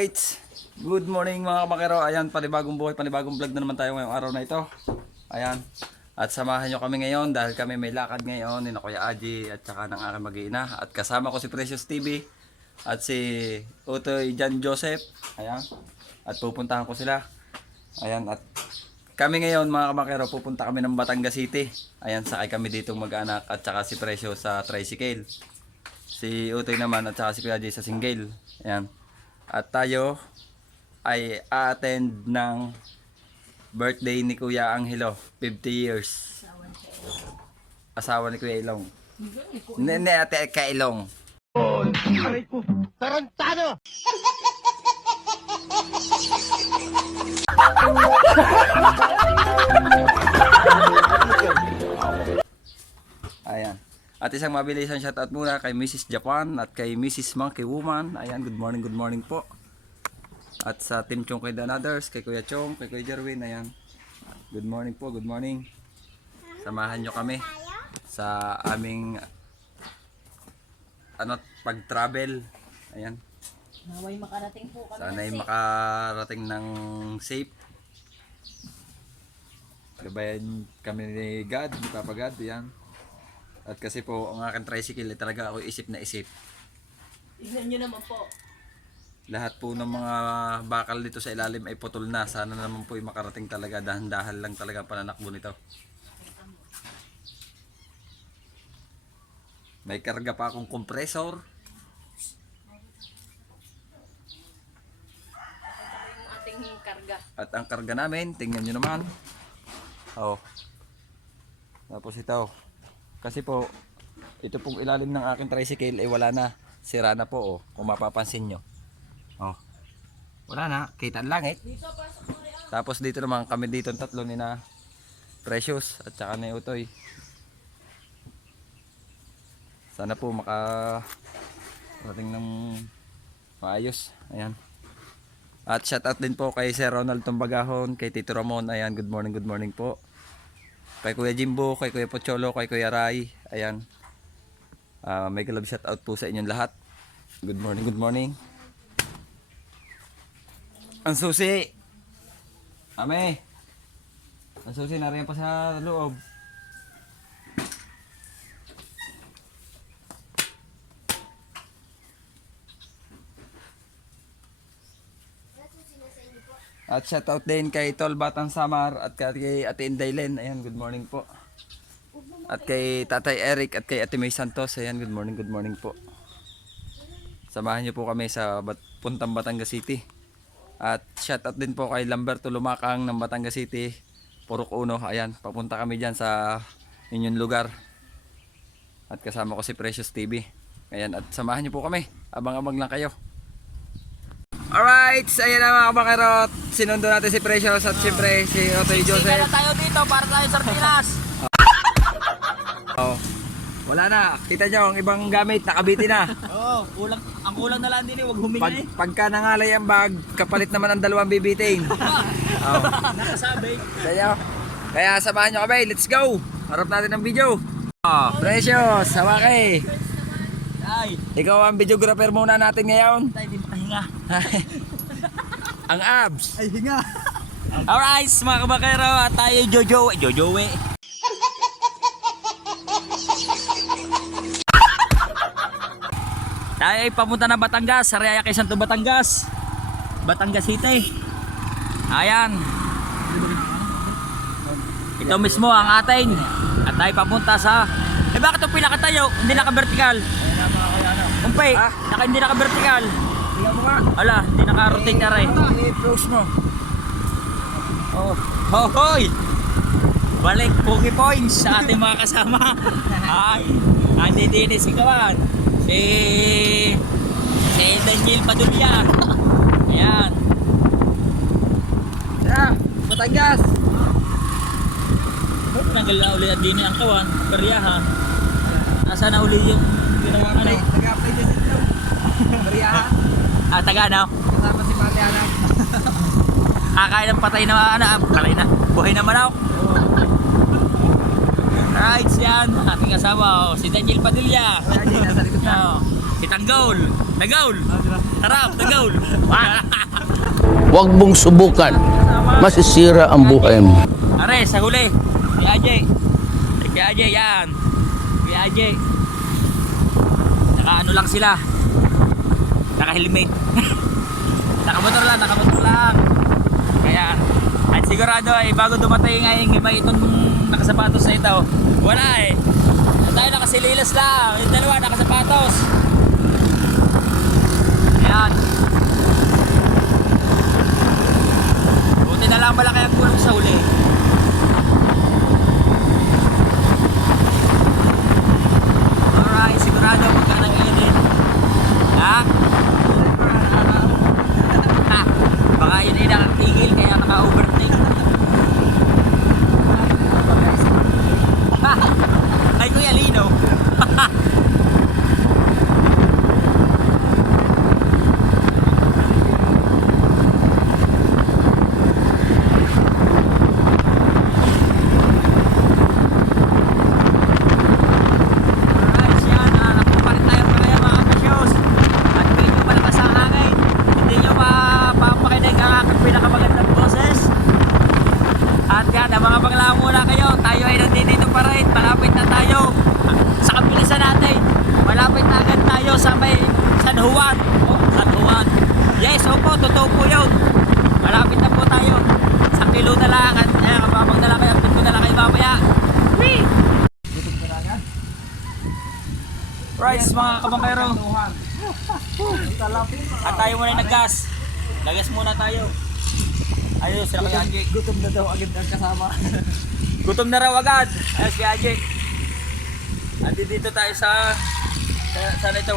Alright, good morning mga kamakero. Ayan, panibagong buhay, panibagong vlog na naman tayo ngayong araw na ito. Ayan, at samahan nyo kami ngayon dahil kami may lakad ngayon ni na Kuya Aji at saka ng aking mag-iina. At kasama ko si Precious TV at si Utoy Jan Joseph. Ayan, at pupuntahan ko sila. Ayan, at kami ngayon mga kamakero, pupunta kami ng Batangas City. Ayan, sakay kami dito mag-anak at saka si Precious sa tricycle. Si Utoy naman at saka si Kuya Aji sa single. Ayan. At tayo ay a-attend ng birthday ni Kuya Angelo, 50 years. Asawa ni Kuya Ilong. Ni Ate Kailong. Tarantado! Ayan. At isang mabilisang shoutout muna kay Mrs. Japan at kay Mrs. Monkey Woman. Ayan, good morning po. At sa Team Chong kay Dan Others, kay Kuya Chong, kay Kuya Jerwin, ayan. Good morning po, good morning. Samahan nyo kami sa aming pag-travel. Ayan. Naway makarating po kami. Sana'y makarating ng safe. Gabayan kami ni God, ni Papa God, ayan. At kasi po, ang aking tricycle, talaga ako isip na isip. Tignan nyo naman po. Lahat po ng mga bakal dito sa ilalim ay putol na. Sana naman po ay makarating talaga. Dahan-dahan lang talaga pananakbo nito. May karga pa akong compressor. Yung ating karga. At ang karga namin, tingnan nyo naman. Oh. Tapos ito. Kasi po, ito pong ilalim ng aking tricycle ay wala na. Sira na po, oh, kung mapapansin nyo. Oh. Wala na, kita ang langit. Tapos dito naman kami dito ang tatlo ni na Precious at saka ni Utoy. Sana po makarating ng maayos. Ayan. At shoutout din po kay Sir Ronald Tumbagahon, kay Tito Ramon. Ayan, good morning po. Kay Kuya Jimbo, kay Kuya Pocholo, kay Kuya Rai. Ayan. May galab shoutout po sa inyong lahat. Good morning. Ang susi. Ame. Ang susi nariyan pa sa loob. At shoutout din kay Tol Batang Samar at kay Ate Indaylen. Ayan, good morning po. At kay Tatay Eric at kay Ate May Santos. Ayan, good morning po. Samahan niyo po kami sa puntang Batangas City. At shoutout din po kay Lamberto Lumakang ng Batangas City, Purok Uno. Ayan, papunta kami dyan sa inyong lugar. At kasama ko si Precious TV. Ayan, at samahan niyo po kami. Abang-abang lang kayo. Alright, ayan na mga kabakerot. Sinundo natin si Precious at siyempre si Utoy Sika Joseph. na tayo dito para tayo sa Pinas. Oh, wala na. Kita nyo, ang ibang gamit nakabiti na. Oo, ang kulang na lang din huwag humingi. Pagka nangalay ang bag, kapalit naman ang dalawang bibitin. Oh. Nakasabi. Kaya samahan nyo kami, let's go. Harap natin ang video. Oh, Precious, hawaki. Ay, Ikaw ang videographer muna natin ngayon. tayo din pahinga. Ang abs. Ay, hinga! Alright, mga kabakero, at tayo Jojowe. Tayo ay papunta na Batangas, Sariaya kay Santo Batangas. Batangas City. Ayan. Ito mismo ang atin. At tayo papunta sa... bakit ito pinakatayo? Hindi naka-vertical. Kumpay, hindi naka-vertical. Tingnan mo nga. Ala, hindi naka-rotate na rin. I-close mo. Oh, hoy! Balik Pogi Points sa ating mga kasama. Ay, andi din si Kawan. Si Daniel Padilla. Ayan. Yeah, Batangas. Tanggal na uli at din ang Kawan. Peryaha. Asa na uli yung ano? Nag-apply din sila. Mariahan. Taga ano? Kasama si Pate Alam. Kakain ng patay na patay na. Buhay na manok. Right, yan. Ating asawa, si Daniel Padilla. Nasa likod na. Oh. Itanggol. Nagaul. Harap, nagaul. Huwag mong subukan. Masisira ang buhay mo. Are, sa huli. Si Ajay. Si Ajay, yan. Si Ajay. Naka ano lang sila. Naka helmet. Nakamotor lang. Kaya, at sigurado ay bago dumating ay iba itong nakasapatos na ito. Wala eh. Tayo nakasililas lang. Yung dalawa nakasapatos. Ayan. Buti na lang malaki ang gulong sa huli. Alright, sigurado magkano ngayon din. Ha? Ha? Baka yun ay nakatigil kaya naka-overtake. Ay Kuya Lino. Sa may San Juan. Oh, San Juan. Yes, opo, totoo po yun. Malapit na po tayo. 1 kilo na lang. At kapapag na lang kayo, update ko na lang kayo mamaya. Whee! Right, mga kabangkero. At tayo muna yung naggas. Nagas muna tayo. Ayun, sila kay Ajay. Gutom na daw agad ang kasama. Gutom na raw agad. Ayos kay Ajay. Dito tayo sa saan ito?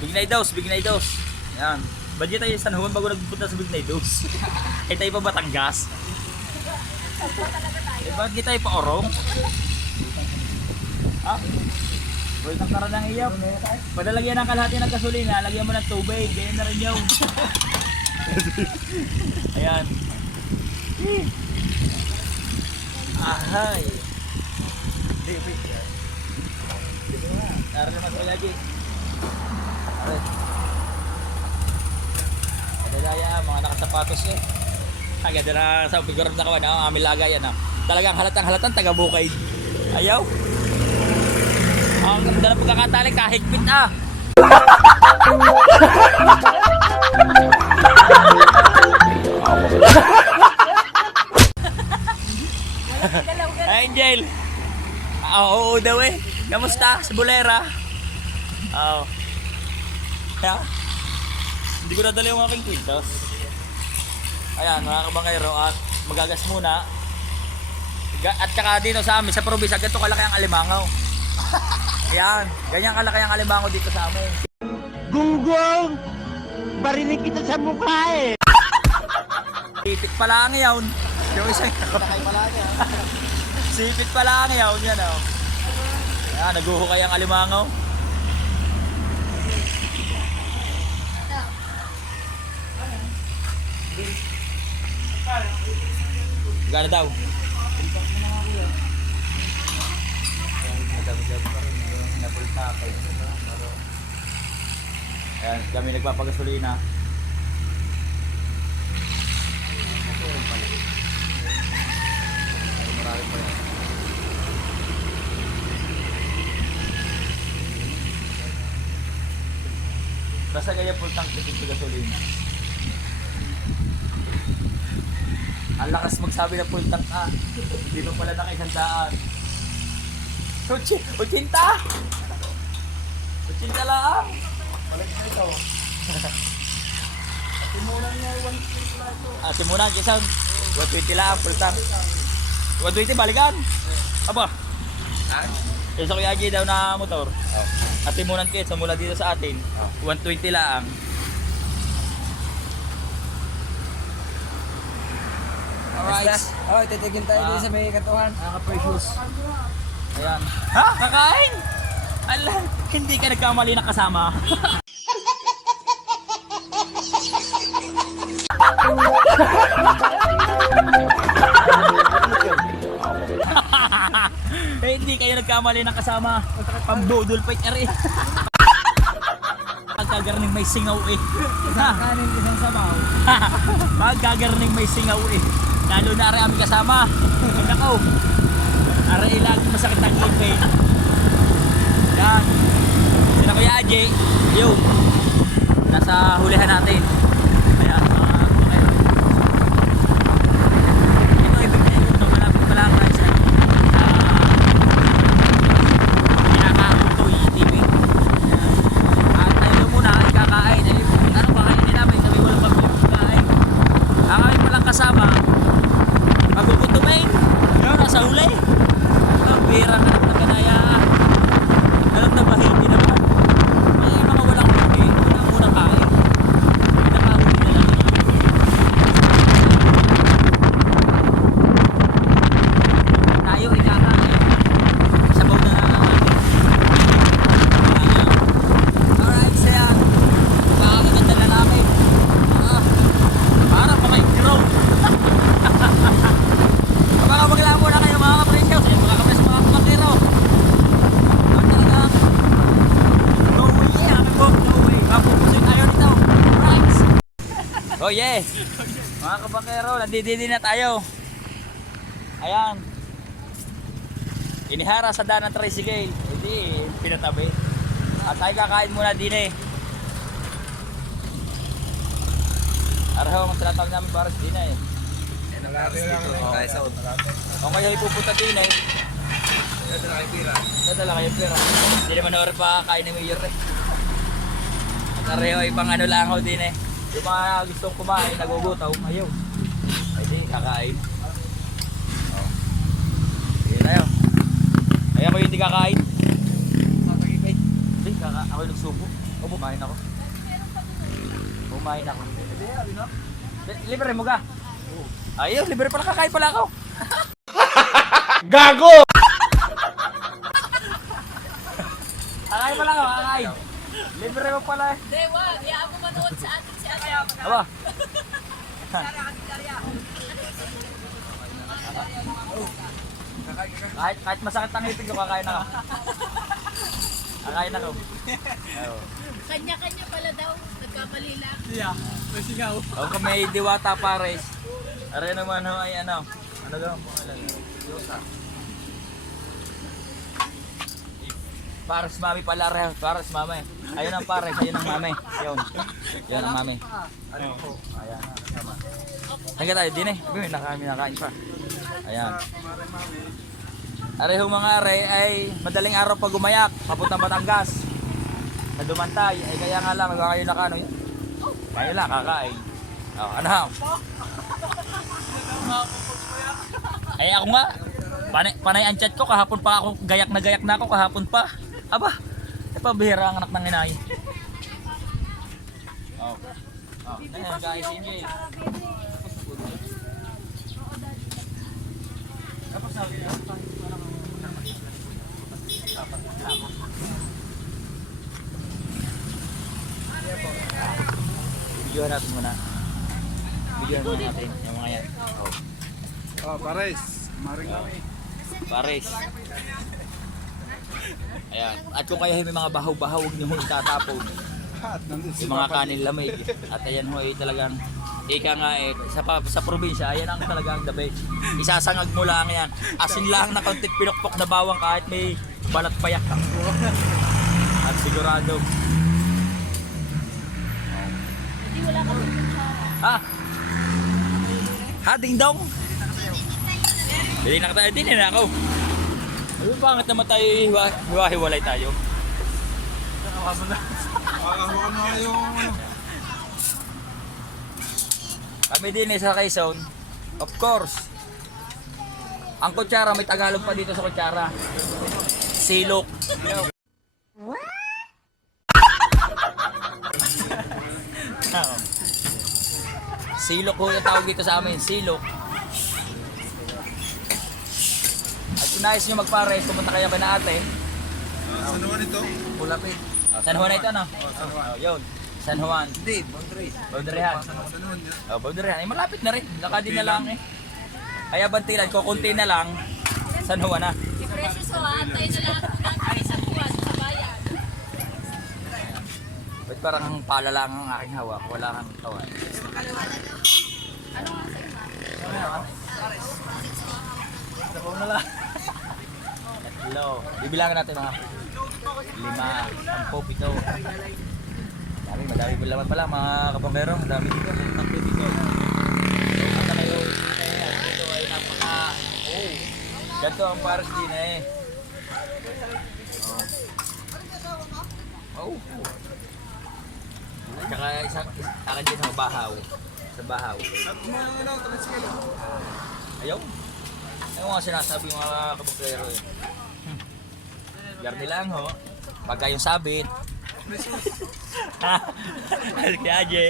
Bignaydos. Yan. Badya tayo sa San Juan bago nagpunta sa Bignaydos. Ay tayo pa Batangas. Bakit kita tayo pa Orong? Ha? Huwag kang karan ng iyap. Padalagyan ng kalahati ng gasolina, lagyan mo ng tubig. Ganyan na rin yun. Ayan. Ahay. Tara naman ko lagi. Adalaya, mga nakasapatos eh. Ang ganda na sa figure na kawan, aming lagayan ah. Talagang halatang taga-Bukay. Ayaw. Ang ganda na pagkakatali, kahigpit ah. Angel. Oo daw eh. Kamusta sa Bulera? Oo. Kaya, hindi ko nadala yung aking kwintos. Ayan, mga kabangkero, at magagas muna. At saka dito sa amin, sa probinsya, ganito kalaki ang alimangaw. Ayan, ganyan kalaki ang alimangaw dito sa amin. Gunggong! Barinig kita sa mukha eh! Sipit pala ang yawn. Yung isang Nakay pala niya. sipit pala ang yawn yan oh. Ayan, naguhukay ang alimangaw. Gana daw? Ayan, kami nagpapagasolina. Basta kaya full tank tipid sa gasolina. Ang lakas magsabi na full tank ah. Hindi pa pala naka-100. 80! 80 lang! Balik na ito. Timunan niya 120 lang ito. Timunan kisa 120 lang full tank. 120 balikan. Aba. Isa ko yagi daw na motor. At timunan ko ito mula dito sa atin. 120 lang. Alright. Alright, titigin tayo dito sa may katuhan. Naka-precious. Ayan. Ha? Kakain? Ala, hindi ka nagkamali ng kasama. Hindi kayo nagkamali ng kasama. Pambudol fight na rin. Pagkagarning may singaw eh. Isang kanin, isang sabaw. Pagkagarning may singaw eh. Lalo na rin aming kasama. Nakaw. Aray lagi masakit ang ngipin. Yan. Sila Kuya Ajay. Yun. Nasa hulihan natin. Ayan. Ito ibig na yun. Malapit pa lang guys. Kinakakutoy TV. At tayo muna ikakain. Ano kakainin namin? Sabi walang pabili kain. Ang kami palang kasama. Magkukutumain. Yun, nasa huli. Ang pira ka ng taganaya. Alam na bahigi naman. Ay, mga walang huli. Walang unang kain. Nakahuli na lang. Tayo ikakain. Sabaw na natin. Alright, saya. Makakaganda na namin. Para pa may grow. Baka maglaan muna kayo mga kapresyo. Mga kapresyo, mga kapakero. Ang talagang no way eh. Happy po, no way. Mapupusin tayo dito. Alright. Oh yeah. Mga kapakero, nandididi na tayo. Ayan. Inihara sa daan ng tricycle. Hindi, pinatabi. At tayo kakain muna din eh. Araw, ang tinatawag namin para sa din eh. Okay, ay pupunta din eh. Dadala kayo pera. Hindi naman oras pa kain ni Mayor eh. Kareho ay pang ano lang ako din eh. Yung mga gustong kumain, nagugutaw, ayaw. Ay di, kakain. Oh. Sige tayo. Ay ako yung hindi kakain. Hindi, ako yung nagsubo. O, bumain ako. Bumain ako. Libre mo ka? Ayaw, libre pala, kakain pala ako. Gago! Kakain pala ako, kakain. Libre mo pala eh. Dewa, iya ako manood sa atin si Ate. Aba. Kahit masakit ang ipig ko, kakain ako. Kakain ako. Kanya-kanya pala daw, nagkamali lang. O kung may diwata pares. Aray naman ho ay ano. Ano daw ang pangalan? Yosa. Pares mami pala rin. Pares mami. Ayun ang pares, ayun ang mami. Yun. Yan ang mami. Ayan. Tama. Hanggang tayo din eh. May nakain pa. Ayan. Aray ho mga aray ay madaling araw pag gumayak. Papuntang Batangas. Sa Dumantay. Ay kaya nga lang magkakayo na kano yun. Kayo lang kakain. Oh, ano? Ay ako nga. Panay ang chat ko kahapon pa ako. Gayak na ako kahapon pa. Aba. Pabihira ang anak ng inay. Oh. Oh, ayan guys, enjoy. Tapos na videohan natin muna. Videohan muna natin yung mga yan. Oh, pares. Maring kami. Pares. Ayan. At kung kayo may mga bahaw-bahaw, huwag niyo mo itatapon. Yung mga kanin lamig. At ayan ho ay talagang ika nga eh, sa probinsya, ayan ang talagang the best. Isasangag mo lang yan. Asin lang na kaunting pinukpok na bawang kahit may balat payak ka. At sigurado. Hindi wala ka rin Ha? Ha, ding dong? Bili na tayo din na ako. Ay, bakit naman tayo hiwa-hiwalay tayo? Kami din sa Quezon. Of course. Ang kutsara, may Tagalog pa dito sa kutsara. Silok. Silok ko yung tawag dito sa amin, silok. At kung nais nyo magpares, pumunta kayo kay na ate. San Juan ito? Pulapit. San Juan na ito, no? Yun. San Juan. Hindi, Boundary. Boundarihan. San Juan yun. Boundarihan. Ay, malapit na rin. Lakadin na lang eh. Kaya bantilan, kukunti na lang. San Juan na. I-precious ho, antay na lang natin sa buwan. parang pala lang ang aking hawak, wala kang kawan. Ano nga sa'yo, ma? Sabaw na lang. Tatlo. Bibilangin natin mga 5, 10, 7. Madami bilangan pala mga kabombero. Madami dito. Tatlo dito. At kayo, dito ay napaka... Oh, ganito ang pares din eh. Oh. Tsaka akin din sa bahaw. Sa bahaw. Ayaw. Ayaw nga sinasabi mga kabuklero eh. Garni lang ho. Pagka yung sabit. Kaya Aje.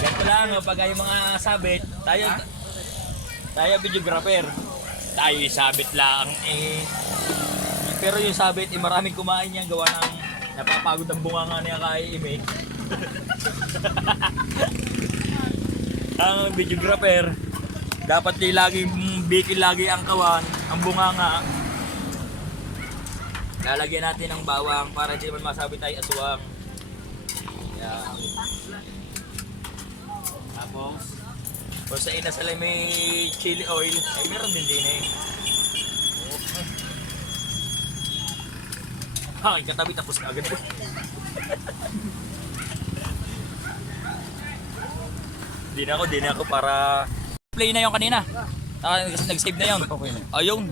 Ganito lang ho. Pagka yung mga sabit. Tayo videographer. Tayo yung sabit lang eh. Pero yung sabit eh maraming kumain niya gawa ng napapagod ang bunganga niya kay Ime. Ang videographer dapat di laging bikil lagi ang kawan, ang bunganga. Lalagyan natin ng bawang para hindi naman masabi tayo aswang. Yan. Tapos kung sa inasal ay may chili oil, ay meron din eh. Ay, katabi tapos na agad. Di na ako para play na yung kanina. Nag-save na yun. Okay na. Ayun.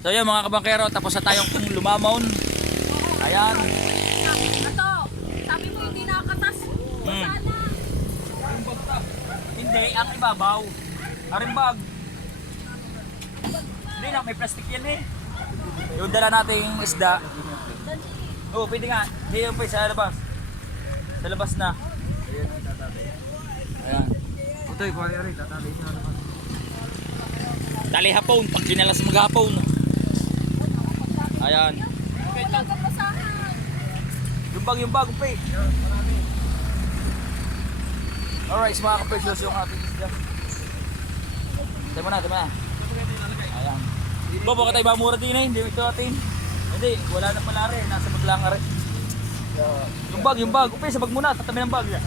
So yun mga kabangkero, tapos na tayong lumamon. Ayan. Ato, sabi mo hindi nakakatas. Sana. Hindi, ang ibabaw. Arimbag. Hindi na, may plastic yan eh. Yung dala nating isda. Oo, pwede nga. Hindi yung pa sa labas. Sa labas na. Ayan. Ito, ikuha rin. Tatali siya naman. Tali hapon, pag kinalas maghapon. Ayan. Wala ka pasahan. Yung bag, pe. Alright, mga ka-precious yung ating isda. Tayo na. Ayan. Bobo ka tayo ba mura din eh? Hindi ito atin. Hindi, wala na pala rin. Nasa bag lang rin. Yung bag. Pe, sa bag muna. Tatabi ng bag.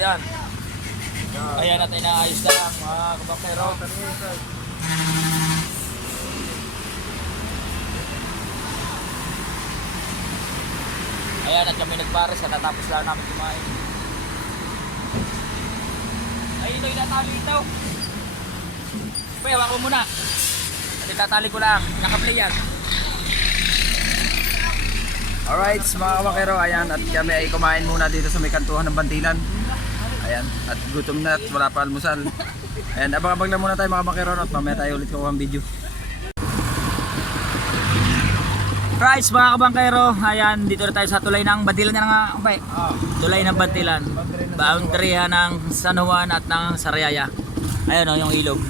Ayan. Ayan natin inaayos na lang mga kabakero. Ayan, at kami nagpares at natapos lang namin kumain. Ay, ito itatali ito. Pwede, hawak ko muna. At itatali ko lang. Naka-play yan. Alright, mga kabakero, ayan, at kami ay kumain muna dito sa may kantuhan ng Bantilan. Ayan, at gutom na at wala pa almusal. Ayan, abang-abang lang muna tayo mga kabakero at mamaya tayo ulit kukuha ang video. Right, mga kabangkero, ayan, dito na tayo sa tulay ng Bantilan na nga, okay. Tulay ng Bantilan. Boundary ng San Juan at ng Sariaya. Ayun o, yung ilog.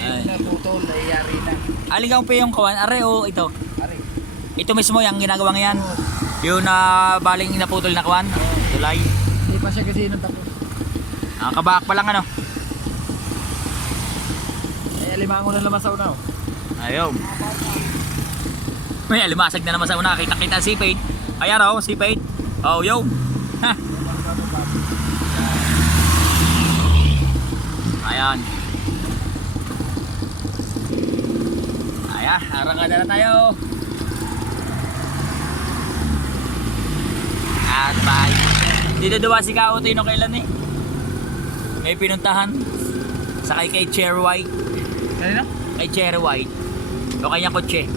Ay. Naputol, nayari na. Aling kang pa yung kawan, are o ito? Ari. Ito mismo yung ginagawang yan. Yung baling naputol na kawan, tulay. Hindi pa siya kasi nung tapos. Kabak pa lang ano. Eh, limango na naman sa una. Ayun. May alimasag na naman sa una. Kita-kita si Pate. Ayan o, si Pate. Oh, yo. Ha. Ayan. Ayan, arangada na tayo. At bye. Dito daw si Kauto yun kailan eh. May pinuntahan. Sakay kay Cherry White. Kanina? Kay Cherry White. O kanya kotse.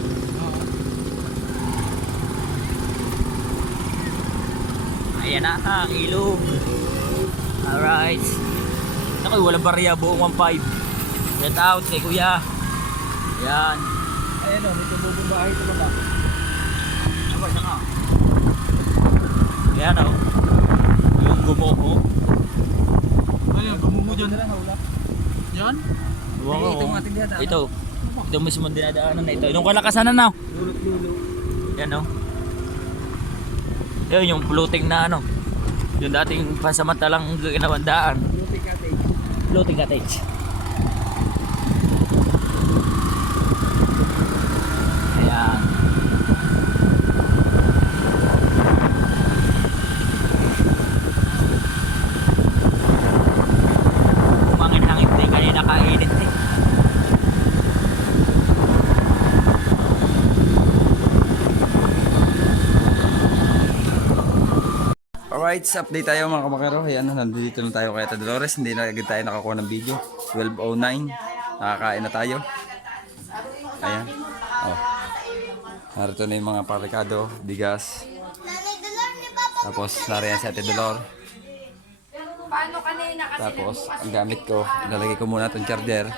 Ayan na ang ilog. Alright. Naku, walang barya, buong 1.5. Get out kay kuya. Ayan. Ayan o, dito bubumbahay ito ba? Ano siya nga? Ayan o. Yung gumuho. Ayun, gumumo dyan na lang, hawla. Yan? Wow. Ito ang ating dinadaanan. Ito. Ito mismo dinadaanan na ito. Yung kalakasan na na. Lulot-lulo. Yan o. Yan yung floating na ano. Yung dating pansamantalang ginawandaan. Luting cottage. Floating cottage. Ayan. Alright, update tayo mga kamakero. Ayan, nandito na tayo kay Ate Dolores. Hindi na agad tayo nakakuha ng video. 12:09. Nakakain na tayo. Ayan. Oh. Narito na yung mga parikado, bigas. Tapos nariyan si Ate Dolor. Paano kanina kasi Tapos ang gamit ko, ilalagay ko muna itong charger.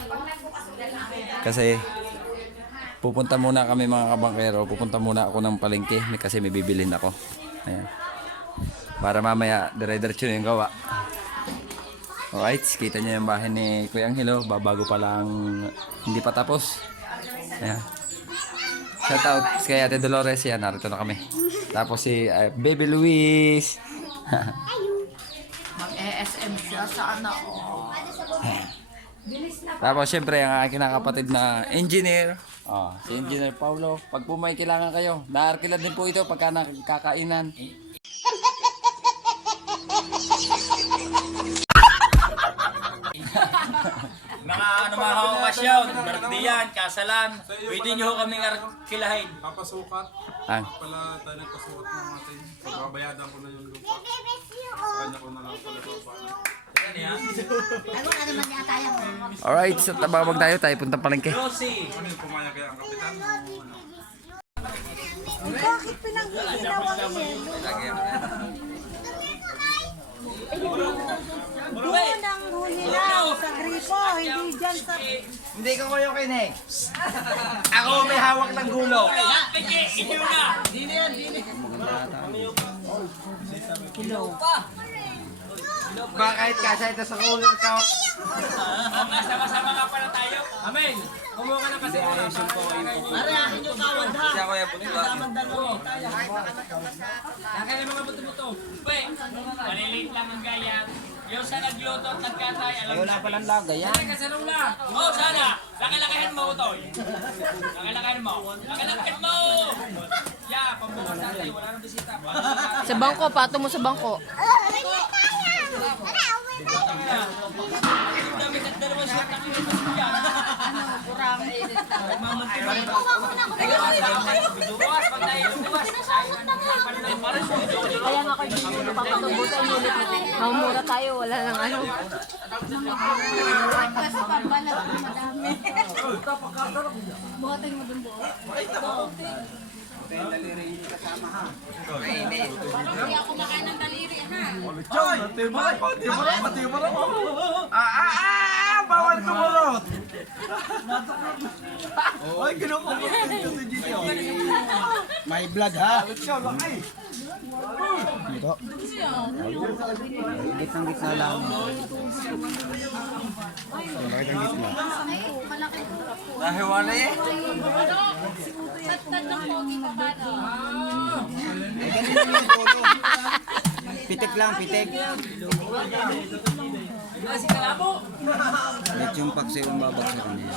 Kasi pupunta muna kami mga kabangkero. Pupunta muna ako ng palengke kasi may bibilhin ako. Ayan. Para mamaya dire-diretso na yung gawa. Alright, kita niyo yung bahay ni Kuya Angelo. Babago pa lang, hindi pa tapos. Ayan. Shout out kay Ate Dolores. Yan, narito na kami. Tapos si Baby Luis. Mag-ESM siya sa ano. Tapos syempre ang aking kapatid na engineer. Si Engineer Paulo. Pag po may kailangan kayo, naarkilan din po ito pagka nakakainan. Mga ano mga kamasyon, birthdayan, kasalan, pwede nyo kaming arkilahin. Papasukat. Ah, Pala tayo nagpasukat ng ating pagbabayadan ko na yung lupa. Sa kanya ko na lang pala alright, so tabawag tayo puntang palengke. Rosie! Ano yung pumayag kaya ang kapitan? Bakit pinag-iinawa niya? Doon ang huli lang sa gripo, hindi dyan sa... Hindi ko kayo kinig. Ako may hawak ng gulo. Inyo na! Bakit kasi ito sa cooler ko? Sama-sama nga pala tayo. Amen! Kumuha ka na kasi ako ng Kasi ako yung punin ko. Nakakaya mga buto-buto. Uy, maliliit lang ang gaya. Yung sa nagluto at nagkatay, alam na. Wala palang lagay yan. Sana kasalong lang. Oh, sana. Laki-lakihan mo, Utoy. Laki-lakihan mo. Laki-lakihan mo! Yeah, pambukas natin. Wala nang bisita. Sa bangko, pato mo sa bangko. Dami at dalawang shot ang iyong maskuyan. Bukas, pag tayo bukas. Kaya nga kayo binulo papatubutan yung ulit. Mamura tayo, wala nang ano. Kasi pambalat mo madami. Buhatin mo dun buo. Hindi ako makain ng daliri, ha? Bawal kumurot. May blood ha? Gitnang-gitna lang. Nahiwala eh. Tatlong pogi pa ba? Pitik lang, pitik. Let yung paksi yung babagsakan niya.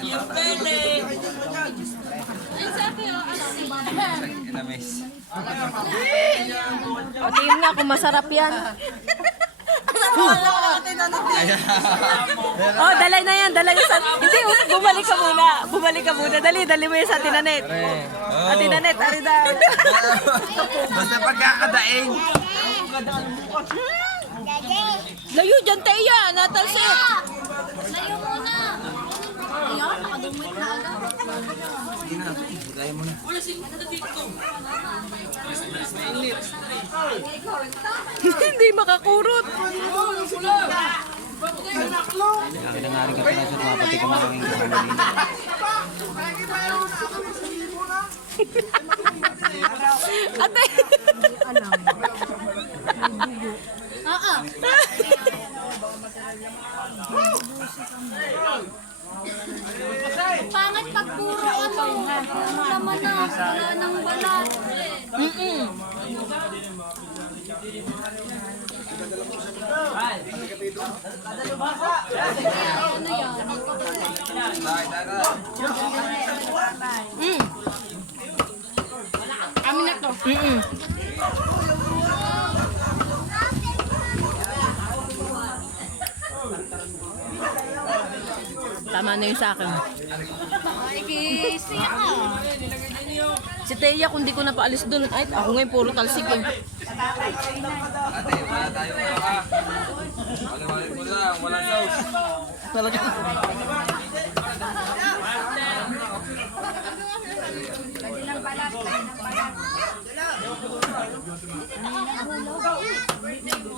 Yung pele! Ay, sabi, Inamis. O, tingin nga kung masarap yan. Oh, dalay na yan, dalay sa... Hindi, bumalik ka muna. Bumalik ka muna. Dali mo yan sa Tinanet. Tinanet, arida. Basta pagkakadaing. Layo dyan, Teya. Natalsik. Layo muna. Ayan, nakadumit na agad. Wala sila dito. Hindi makakurot. Kinangaring ka pala sa mga pati kumaking kasama din. Ate. Pangit pag puro ano, naman na, wala nang balat. Amin na to. Tama na yun sa akin. Si Teya, kung di ko napaalis doon, ay, ako ngayon puro talsik eh. Ate, wala tayo mga. Wala mo lang, walang sauce. Talaga.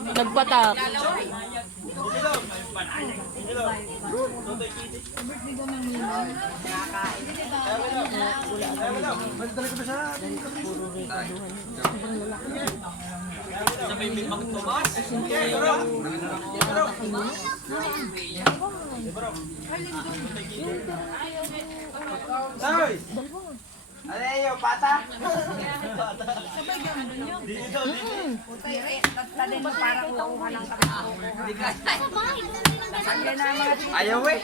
Nagpatak. Ayaw eh.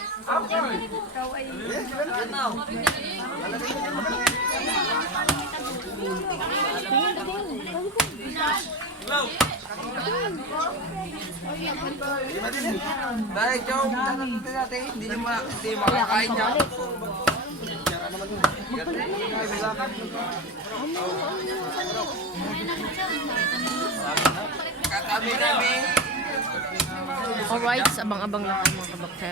Dahil Joe, tanong natin, hindi makakain niya. Alright, abang-abang lang kayo mga kabakter.